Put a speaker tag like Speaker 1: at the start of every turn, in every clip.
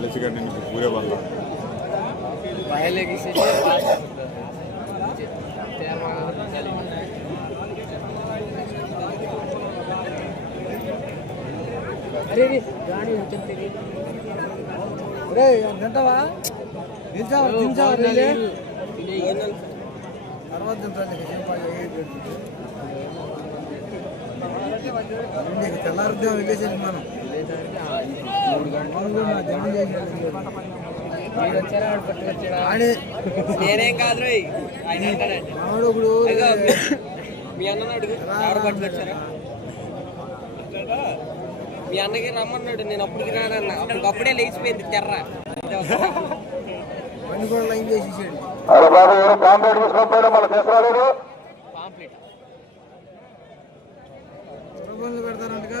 Speaker 1: लचीगढ़ ने पूरे बंद
Speaker 2: अरे रे गाड़ी चलते रे
Speaker 3: घंटावा ನಿಲ್ಸಾವ ನಿಲ್ಸಾವ ಇಲ್ಲಿ ಅರವತ್ತು
Speaker 2: ನಿಮಿಷ ಎಲ್ಲರದ್ದು ವಿಲೇಜ್ ಅಲ್ಲಿ
Speaker 3: ನಾನು
Speaker 4: నేనేం కాదు ఆయన
Speaker 3: ఇప్పుడు
Speaker 4: మీ అన్న అడుగు ఎవరు పట్టుకొచ్చారా మీ అన్నకి రమ్మన్నాడు నేను అప్పటికి రానన్నా అప్పుడే లేచిపోయింది తెర్ర
Speaker 3: బండి కూడా లైన్ చేసేసాడు
Speaker 2: పాంప్లెట్
Speaker 3: పెడతారంటగా.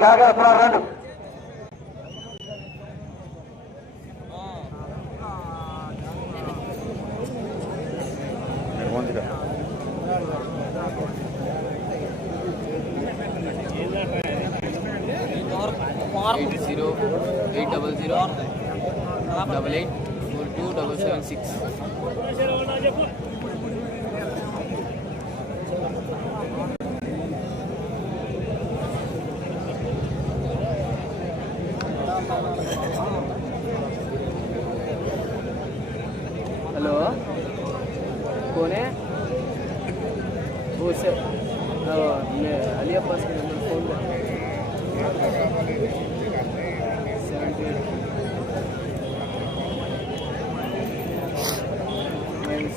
Speaker 5: కాగా ఎప్పుడు రండు.
Speaker 2: Eight zero eight double zero double eight four two double seven six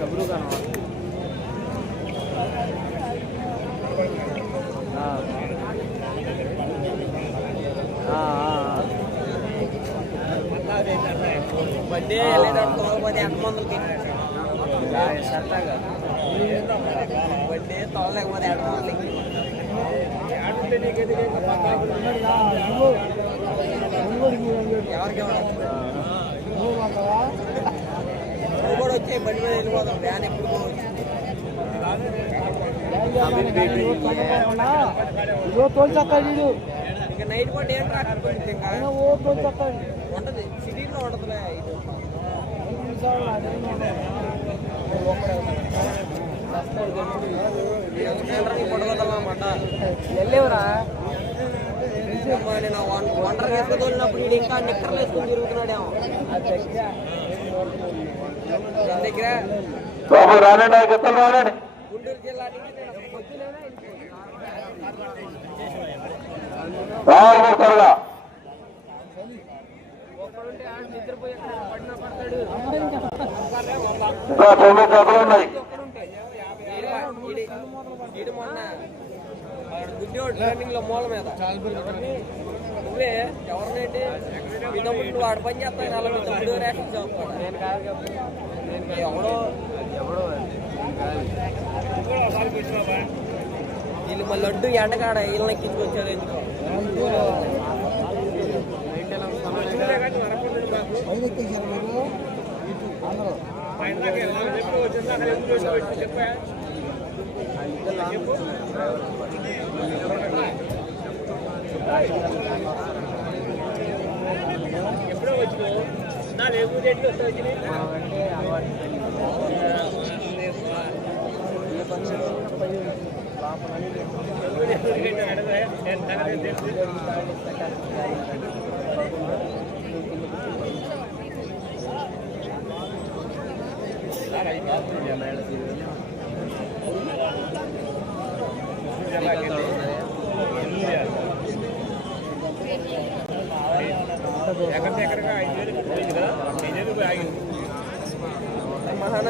Speaker 2: సబురు
Speaker 4: birthday లేదా తోలపోతే ఎంత మందులకి
Speaker 2: సరదాగా
Speaker 4: బర్త్డే తోలలేకపోతే ఎంత మందులకి ఎవరికెవరు బండి మీద వ్యాన్ ఎప్పుడు ఇంకా నైట్ పూట ఏం ట్రాఫిక్ ఇంకా. ఉంటది. సిటీలో ఇది.
Speaker 2: వెళ్ళేవరా?
Speaker 4: నేను వేసుకొని ఇంకా నిక్కర్లు వేసుకొని తిరుగుతున్నాడేమో.
Speaker 5: బాబు రానండి ఎత్తలు రానండి.
Speaker 4: గుంటూరు జిల్లా
Speaker 5: రావాలి త్వరగా.
Speaker 2: పడతాడు
Speaker 5: ఇంకా తొమ్మిది గతలు ఉన్నాయి.
Speaker 4: మొన్న గుడ్డి ట్రైనింగ్లో మూల మీద. నువ్వే? ఎవరినేంటి మీ తమ్ముడు నువ్వు ఆడ పని చేస్తాను అలా మీ తమ్ముడు రేషన్
Speaker 2: నేను
Speaker 4: ఎవడో?
Speaker 2: ఎవడో
Speaker 4: వీళ్ళు మళ్ళీ లడ్డు ఎండకాడ వీళ్ళని ఎక్కించుకొచ్చారు ఎందుకో?
Speaker 2: ఎలా వస్తామో
Speaker 3: నా ఎక్కేసారు మీరు అందరూ
Speaker 2: అంటే అలవాటు ఏ పని
Speaker 4: మహానంది ఇదిగల్లా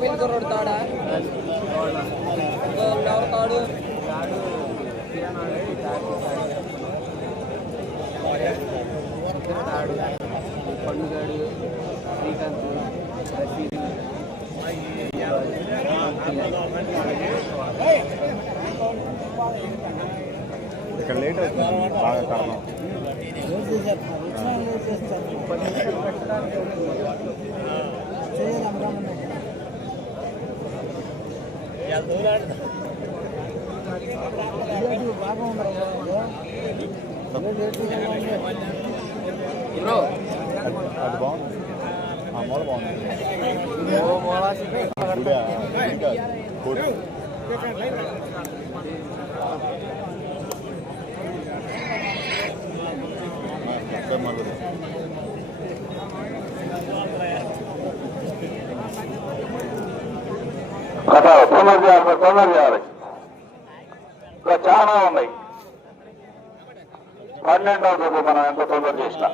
Speaker 2: తాడా?
Speaker 4: ఇంకో ఎవరు తాడు?
Speaker 2: తాడు పండుగాడు శ్రీకాంత్
Speaker 1: ఇక్కడ లేట్ అవుతుంది. బాగా కారణం
Speaker 3: లేట్ చేసేస్తున్నారు వచ్చినా
Speaker 2: బ్రో
Speaker 1: అది బాగుంది. ఆ మూల బాగుంది.
Speaker 2: ఓ మోలాసి
Speaker 1: కాదు కోటి మళ్ళీ
Speaker 5: తొందర చేయాలి తొందర చేయాలి ఇంకా చాలా ఉన్నాయి పన్నెండవ తేదీ మనం ఎంత తొందర చేసినా.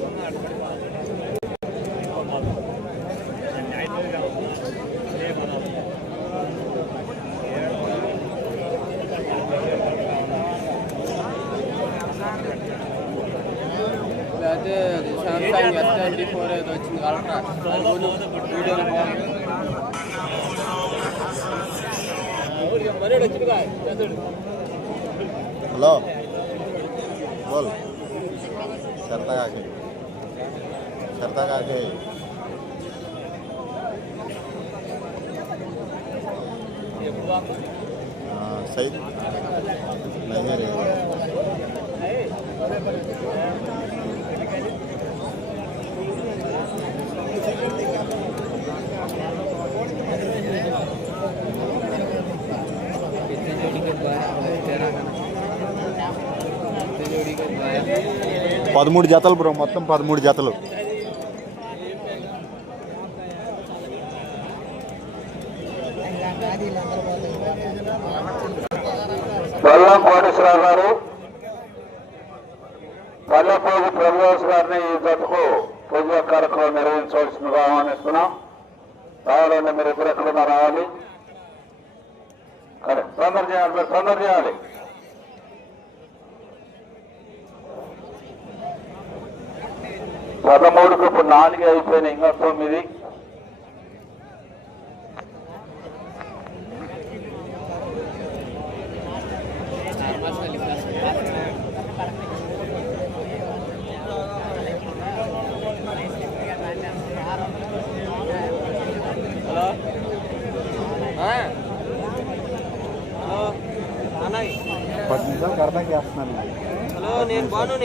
Speaker 2: లేకపోతే అది సామ్సంగ్ ఫోర్ ఏదో వచ్చింది వీడియోలు బాగుంది
Speaker 1: హలో బోల్ సరదాగా సరదాగా పదమూడు జతలు బ్రో మొత్తం పదమూడు జతలు
Speaker 3: అది వీళ్ళందరూ
Speaker 5: బెల్లం కోటేశ్వరరావు గారు పల్లెపోగు ప్రభుదాస్ గారిని ఈ జతకు పూజ కార్యక్రమం నిర్వహించవలసిందిగా ఆహ్వానిస్తున్నాం రావాలండి మీరు ఇద్దరు ఎక్కడున్నా రావాలి సరే తొందర చేయాలి మీరు తొందర చేయాలి పదమూడుకు పూర్తిగా అయిపోయినాయి. ఇంకా తొమ్మిది.
Speaker 1: పది చేస్తున్నాను
Speaker 4: హలో నేను బాను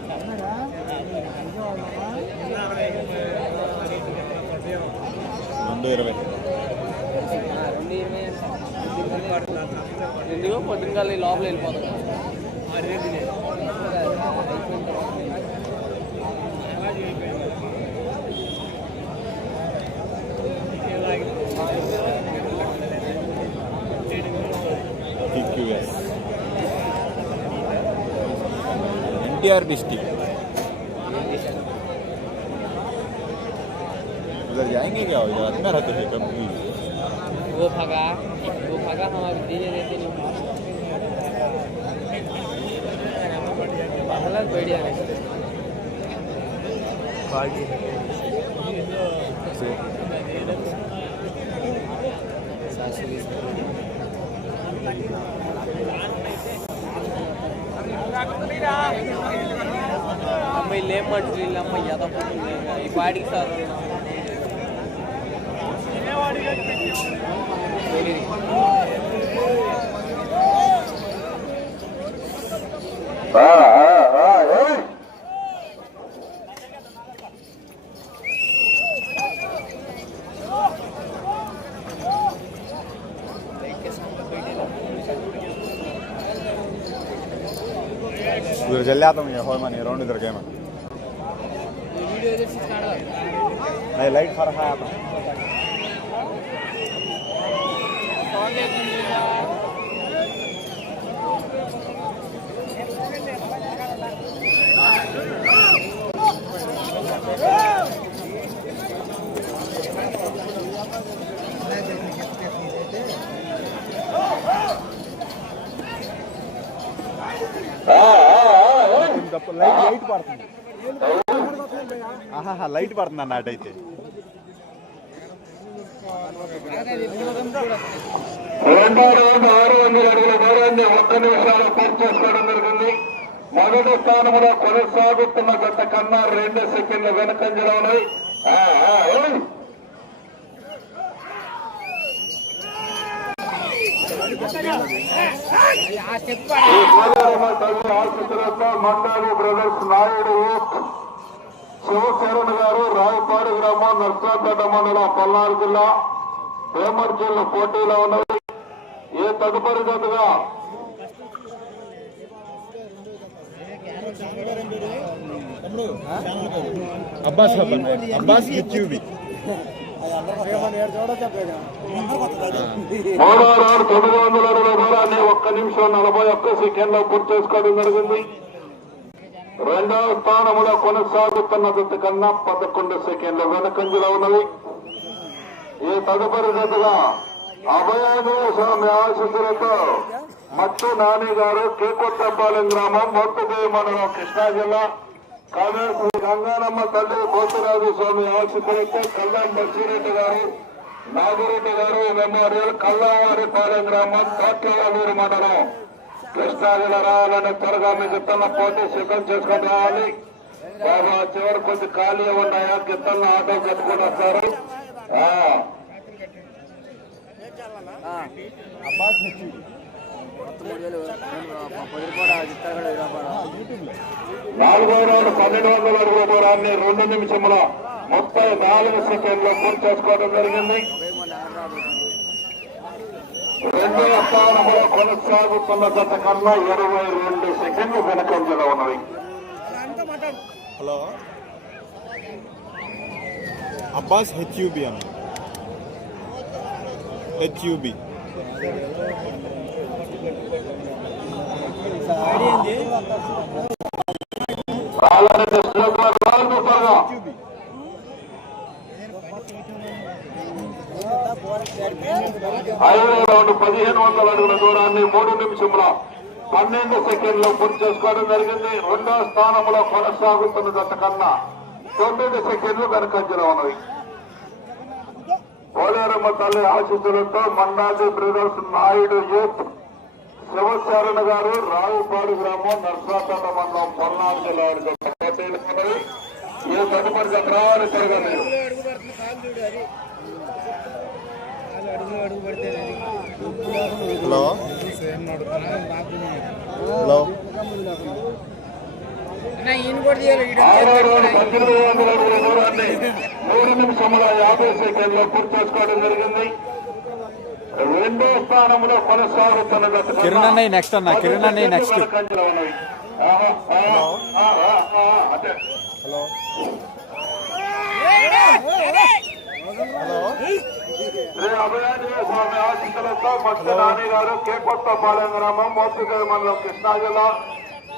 Speaker 1: రెండు ఇరవై.
Speaker 4: ఎందుకో పొద్దున కాళ్ళు లోపల వెళ్ళిపోతాం.
Speaker 1: ఎన్టీఆర్ డిస్టిక్ के क्या हो जाए इतना रहते थे कब भी
Speaker 4: वो फगा वो फगा हम अभी धीरे देते अलग बढ़िया
Speaker 1: ನಮ್ಮ ಇಲ್ಲೇ ಮಾಡಿರ್ಲಿಲ್ಲ ನಮ್ಮ ಯಾವ್ದೋ
Speaker 2: ಈ ಬಾಡಿಗೆ सारे ಇದ್ರ ಜಲ್ಲಿ
Speaker 1: ಆತ ಹೋಯ್ ಮನಿ ರೌಂಡ್ ಇದ್ರ
Speaker 5: ಗೇಮ್ ಲೈಟ್ ಫರಕ್ ಆಯ್ತು
Speaker 1: లైట్ లైట్ పడుతుంది ఆహా లైట్ పడుతుంది అన్న
Speaker 5: రెండో రౌండ్ ఆరు వందల అడుగుల దూరాన్ని ఒక్క నిమిషాలు పూర్తి చేసుకోవడం జరిగింది మొదటి స్థానంలో కొనసాగుతున్న గత కన్నా రెండు సెకండ్ల వెనకంజలో ఉన్నాయి ఆ, ఆసుపత్రితో బ్రదర్స్ నాయుడు యూత్ శివశరణ్ గారు రాయపాడు గ్రామం నర్సాపేట మండలం పల్నాడు జిల్లా పేమర్ జిల్లా పోటీలో ఉన్నది. ఏ తదుపరి జతగా
Speaker 1: అబ్బాస్ అబ్బాస్
Speaker 5: మూడో రౌండ్ తొమ్మిది వందల అరవై దూరాన్ని ఒక్క నిమిషం నలభై ఒక్క సెకండ్లో పూర్తి చేసుకోవడం జరిగింది. రెండవ స్థానంలో కొనసాగుతున్న జత కన్నా పదకొండు సెకండ్ల వెనకంజలో ఉన్నది ఈ తదుపరి దశలో అభయాంజనేయ స్వామి ఆశీస్సులతో మట్టు నాని గారు కేకొత్తపాలెం గ్రామం మొట్టుదేవి మండలం కృష్ణా జిల్లా కామేశ్వరి గంగానమ్మ తల్లి పోతురాజు స్వామి ఆశీస్సులతో కళ్యాణ్ బచ్చిరెడ్డి గారు నాగిరెడ్డి గారు మెమోరియల్ కల్లావారిపాలెం గ్రామం తోట్లవూరు మండలం కృష్ణా జిల్లా రావాలని త్వరగా మీ ఇత్తన్న పోటీ సిద్ధం చేసుకుని రావాలి. బాబా చివరి కొంచెం ఖాళీ ఉన్నాయా గిత్తలను ఆటో కట్టుకుని వస్తారు. నాలుగో రౌండ్ పన్నెండు వందల అడుగుల దూరాన్ని రెండు నిమిషముల ముప్పై నాలుగు సెకండ్లో పూర్తి చేసుకోవడం జరిగింది. రెండవ స్థానంలో కొనసాగుతున్న గత కన్నా ఇరవై రెండు సెకండ్లు వెనకంజలో ఉన్నవి.
Speaker 1: హలో. అబ్బాస్ హెచ్యూబి అన్న హెచ్యూబి
Speaker 5: ఐదో రౌండ్ పదిహేను వందల అడుగుల దూరాన్ని మూడు నిమిషముల పన్నెండు సెకండ్లు పూర్తి చేసుకోవడం జరిగింది. రెండో స్థానంలో కొనసాగుతున్న జత కన్నా తొమ్మిది సెకండ్లు వెనకంజలో ఉన్నవి పోలేరమ్మ తల్లి ఆశీస్సులతో మన్నాది బ్రదర్స్ నాయుడు యూత్ శివశరణ గారు రావుపాడు గ్రామం నర్సాపేట మండలం పల్నాడు జిల్లా ఈ తదుపరి జత రావాలి తిరగండి
Speaker 1: హలో. హలో.
Speaker 5: మూడు నిమిషముల యాభై సెకండ్లో పూర్తి చేసుకోవడం జరిగింది. రెండో స్థానంలో కొనసాగుతున్న
Speaker 1: కిరణ్ అన్నయ్య next అన్న, కిరణ్ అన్నయ్య
Speaker 5: అదే.
Speaker 1: హలో
Speaker 5: స్వామి ఆశీస్సులతో మత్స్య నాని గారు కే కొత్తపాలెం గ్రామం మోత్తుగల్ మండలం కృష్ణా జిల్లా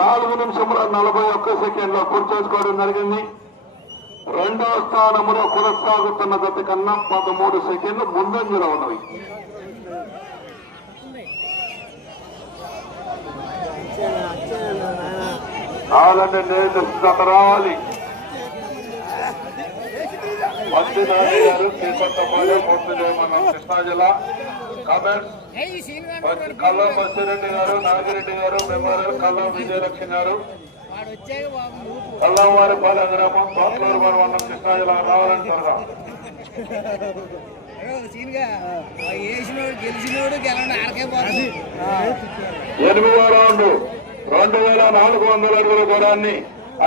Speaker 5: నాలుగు నిమిషముల నలభై ఒక్క సెకండ్లో కూర్చోసుకోవడం జరిగింది. రెండవ స్థానములో కొనసాగుతున్న గత కన్నా పదమూడు సెకండ్లు ముందంజలో ఉన్నవి. కాదండి నేను గత మంత్రి నాయుడు గారు కృష్ణా జిల్లా కామెంట్స్ కల్లం బస్సిరెడ్డి గారు. నాగిరెడ్డి గారు మెమోరియల్ కల్లం విజయలక్ష్మి గారు. కల్లం వారి పాలెం గ్రామం తోటలూరు మండలం కృష్ణా జిల్లా రావాలని త్వరగా. ఎనిమిదో రౌండ్ రెండు వేల నాలుగు వందల అడుగుల దూరాన్ని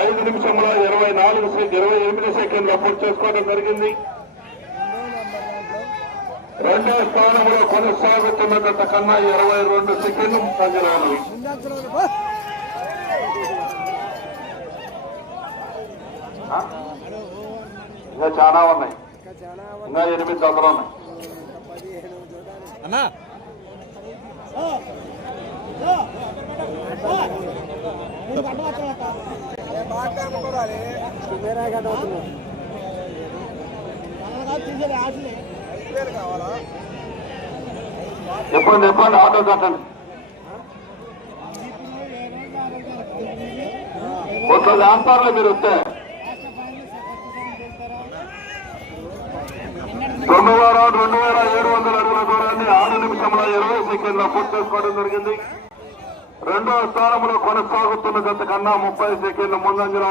Speaker 5: ఐదు నిమిషంలో ఇరవై నాలుగు ఇరవై ఎనిమిది సెకండ్ల పూర్తి చేసుకోవడం జరిగింది. రెండో స్థానంలో కొనసాగుతున్న గత కన్నా ఇరవై రెండు సెకండ్లు సంజలో ఉన్నవి. ఆ? ఇంకా చాలా ఉన్నాయి. ఇంకా ఎనిమిది జతలు ఉన్నాయి.
Speaker 1: అన్నా.
Speaker 5: చెప్పండి చెప్పండి ఆటో కట్టండి. మీరు వస్తే. రెండు వేల రెండు వేల ఏడు వందల అడుగుల దూరాన్ని ఆరు నిమిషంలో ఇరవై సెకండ్ల పూర్తి చేసుకోవడం జరిగింది. రెండో స్థానంలో కొనసాగుతున్న గత కన్నా ముప్పై సెకండ్ల ముందంజలో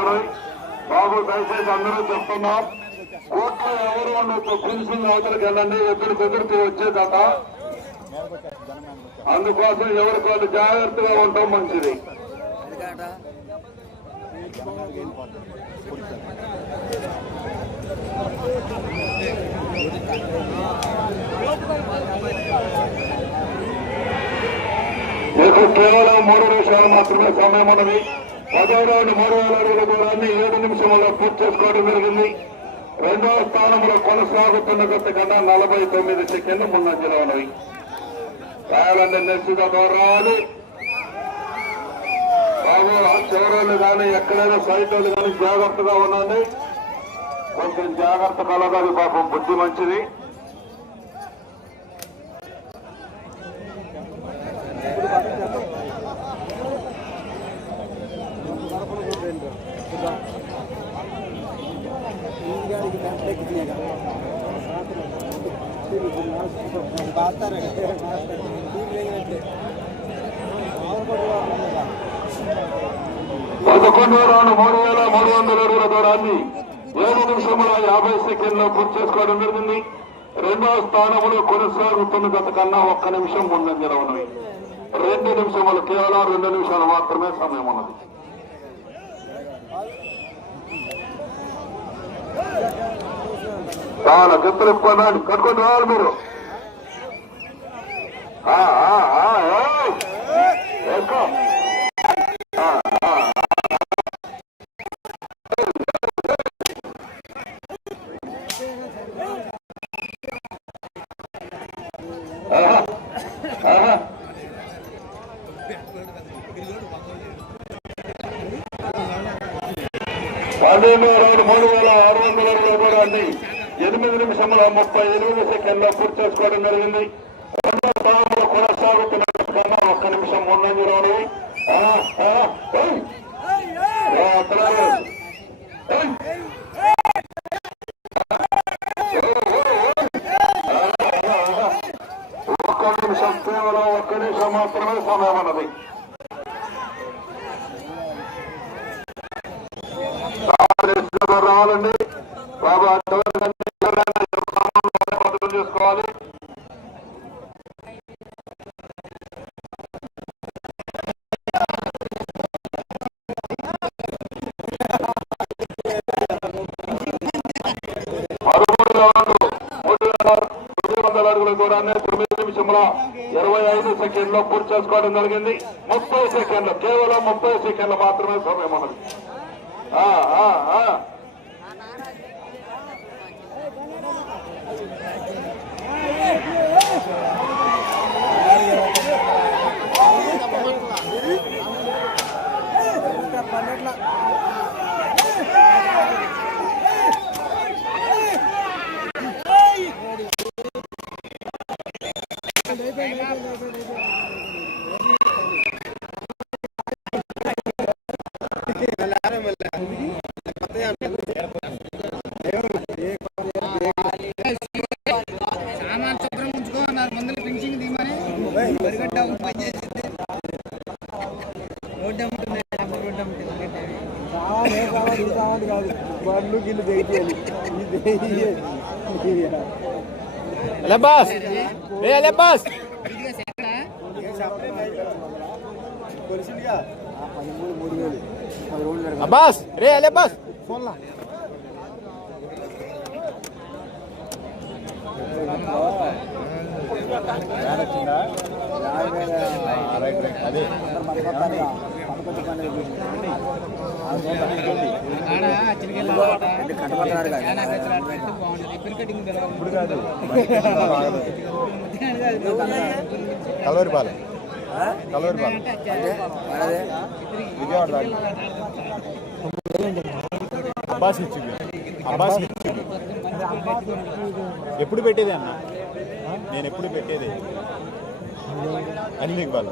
Speaker 5: బాబు దయచేసి అందరూ చెప్తున్నారు. ఎవరు ఉండొచ్చు ప్రిన్సిపల్ అవతలకి వెళ్ళండి. ఎదురు కుదిరితే వచ్చేదట అందుకోసం ఎవరికి వాళ్ళు జాగ్రత్తగా ఉండటం మంచిది. మీకు కేవలం మూడు నిమిషాలు మాత్రమే సమయం ఉన్నది. పదో రౌండ్ మూడు వేల అడుగుల దూరాన్ని ఏడు నిమిషంలో పూర్తి చేసుకోవడం జరిగింది. రెండవ స్థానంలో కొనసాగుతున్న గత కన్నా నలభై తొమ్మిది సెకండ్లు ముందంజలో ఉన్నవి. రాయాలని నిర్చితంగా దూరాలి. బాబు చివరోళ్ళు కానీ ఎక్కడైనా సైట్ వాళ్ళు కానీ జాగ్రత్తగా ఉండండి. కొంచెం జాగ్రత్త కలగాలి పాపం బుద్ధి మంచిది. పదకొండు రౌండ్ మూడు వేల మూడు వందల అడుగుల దూరాన్ని ఏడు నిమిషముల యాభై సెకండ్లో పూర్తి చేసుకోవడం జరిగింది. రెండవ స్థానంలో కొనసాగుతున్న గత కన్నా ఒక్క నిమిషం ముందంజలో ఉన్నవి రెండు నిమిషములు కేవలం రెండు నిమిషాలు మాత్రమే సమయం ఉన్నది. చాలా గెత్తలు ఇప్పన్నాడు కట్టుకొని రావాలి మీరు. పదిహేను అరవై మూడు వేల ఆరు వందల ఎనిమిది నిమిషంలో ముప్పై ఎనిమిది సెకండ్లో పూర్తి చేసుకోవడం జరిగింది. కొనసాగుతున్నట్టు కన్నా ఒక్క నిమిషం ముందంజలోని ఒక్క నిమిషం కేవలం ఒక్క నిమిషం మాత్రమే సమయం అన్నది కాంగ్రెస్ రావాలండి బాబా చేసుకోవాలి దూరాన్ని తొమ్మిది నిమిషంలో ఇరవై ఐదు సెకండ్లో పూర్తి చేసుకోవడం జరిగింది. ముప్పై సెకండ్లు కేవలం ముప్పై సెకండ్లు మాత్రమే సమయం ఉన్నది.
Speaker 1: అలబ్బాస్ ఏ అలబ్బాస్ అబ్బాస్ రే అలబ్బాస్ అదే
Speaker 3: బాగుంటుంది ఇప్పుడు కటింగ్
Speaker 1: ఇప్పుడు కాదు కలవరి పాలెం కలవరి పాలెం విజయవాడ దాకా. అబ్బాస్ ఇచ్చింది అబ్బాస్ ఇచ్చింది ఎప్పుడు పెట్టేది అన్న నేను ఎప్పుడు పెట్టేది అన్ని ఇవ్వాలి